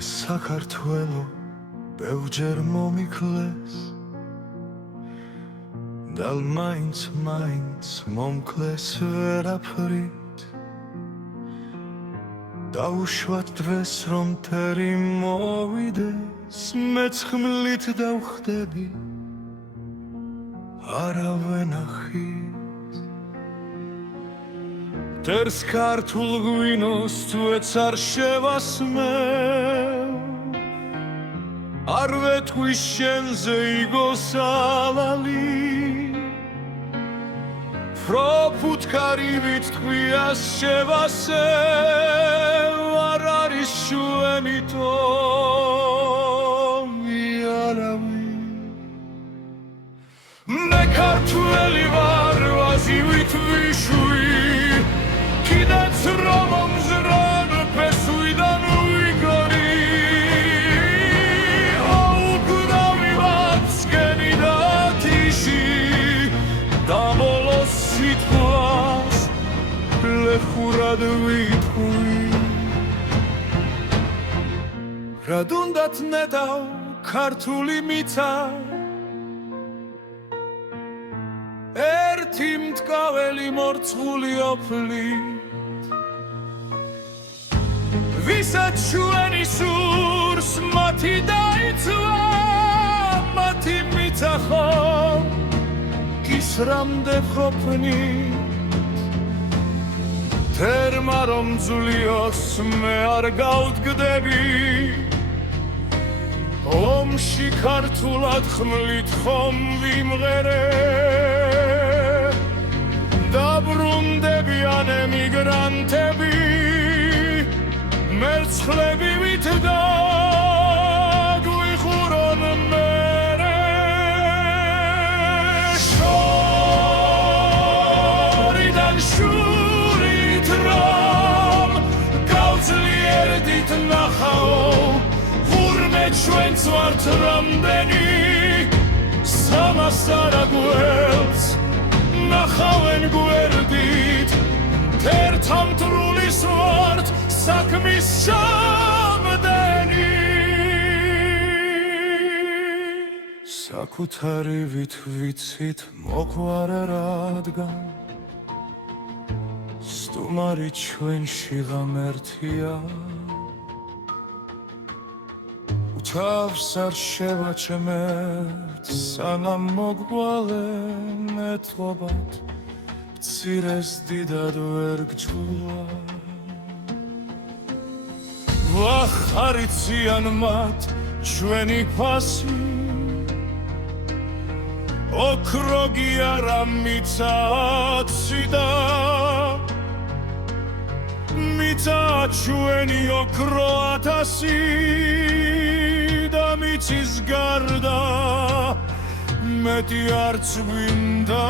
საქართველო ბევრჯერ მომიკლეს და მაინც მომკლეს ვერაფრით დაუშვათ დღეს რომ თერი მოვიდეს მეც ხმლით დავხდები არავენახის თერს ქართულ ღვინოს თუ ეც არ შევასმევ არ ვეთქვი შენზე იგოს ალალი ფროფუთქარივით ტყვიას შევასევ არ არის შუენი ტომი არავინ მე ქართველი ვარ ვაზივით ვიშვი კიდეც რომ მომზრან ფესვიდან ვიგორი აუგრავი ვაცგენი და თიში და ბოლოს სიტყვას ლეხურად ვიტყვი რად უნდათ ნედავ ქართული მიცა ერთი მტკაველი მორცხული ოფლით ვისაც ჩვენი სურს მათი დაიცვა მათი მიცა ხომ ისრამდე ყოფნით თერმა რომ ძვლიოს მე არ გავდგდები ომში ქართულად ხმლით ხომ ვიმღერე დაბრუნდებიან ემიგრანტები მერცხლებივით დაგვიხურონ მერე შორიდან შურით რომ გავძლიერდით ნახაო ვურმე ჩვენც ვართ რამდენი სამასარა გველს ნახავენ გვერდით თერთამთრულის ვართ საქმის შემდენი საკუთარივით ვიცით მოყვარე რადგან სტუმარი ჩვენში ღამერთია თავს არ შევაჩემერთ სანამ მოგვალე მეთლობად მცირეს დიდად ვერ გჯულა ვახ არიციან მათ ჩვენი ფასი ოქროგი არა მიცაციდა მიცა ჩვენი ოქრო ათასი და მიცის გარდა მეტი არც გვინდა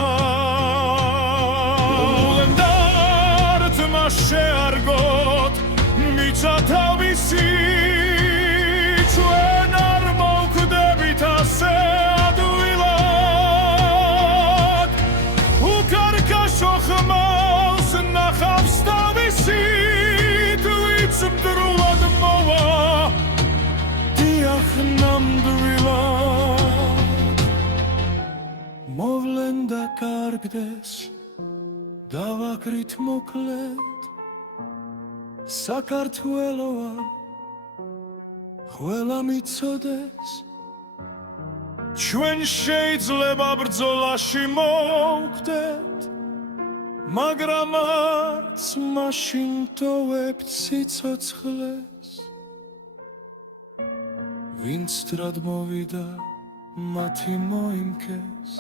ულენდართმა შეარგოთ მიცა თავისი ჩვენ არ მოვკვდებით ასე ადვილად უკარკაშო ხმალს ნახავს თავისი თვით მდრულად მოვა დიახ ნამდვილად მოვლენ და კარგდეს დავაკრით მოკლედ საქართველოა ყველა მიცოდეს ჩვენ შეიძლება ბრძოლაში მოვკვდეთ მაგრამ არც მაშინ ტოვებთ სიცოცხლეს ვინც დრად მოვიდა მათი მოიმკეს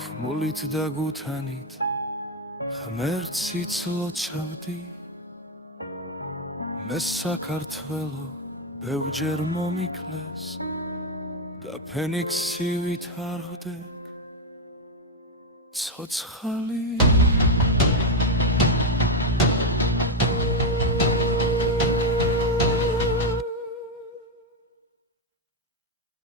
ხმულით და გუთანით ღმერთიც ლოცავდი მე საქართველო ბევრჯერ მომიკლეს და ფენიქსივით არ ვხდებ ცოცხალი